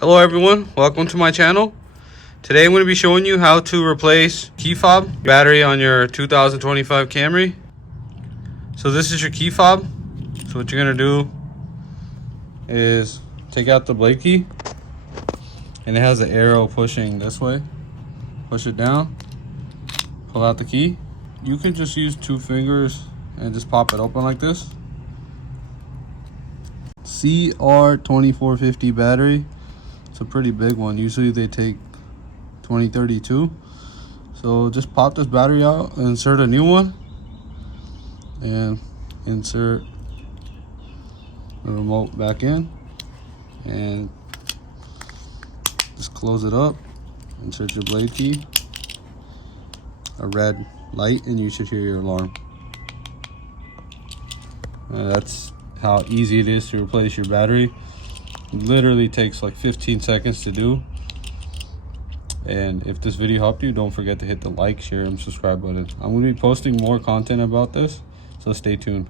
Hello everyone, welcome to my channel. Today I'm going to be showing you how to replace KeyFob battery on your 2025 Camry. So this is your KeyFob. So what you're going to do is take out the blade key, and it has the arrow pushing this way. Push it down, pull out the key. You can just use 2 fingers and just pop it open like this. CR2450 battery. It's a pretty big one. Usually they take 2032. So just pop this battery out, insert a new one, and insert the remote back in, and just close it up. Insert your blade key, a red light, and you should hear your alarm. That's how easy it is to replace your battery. It literally takes like 15 seconds to do. And if this video helped you, don't forget to hit the like, share, and subscribe button. I'm going to be posting more content about this, so stay tuned.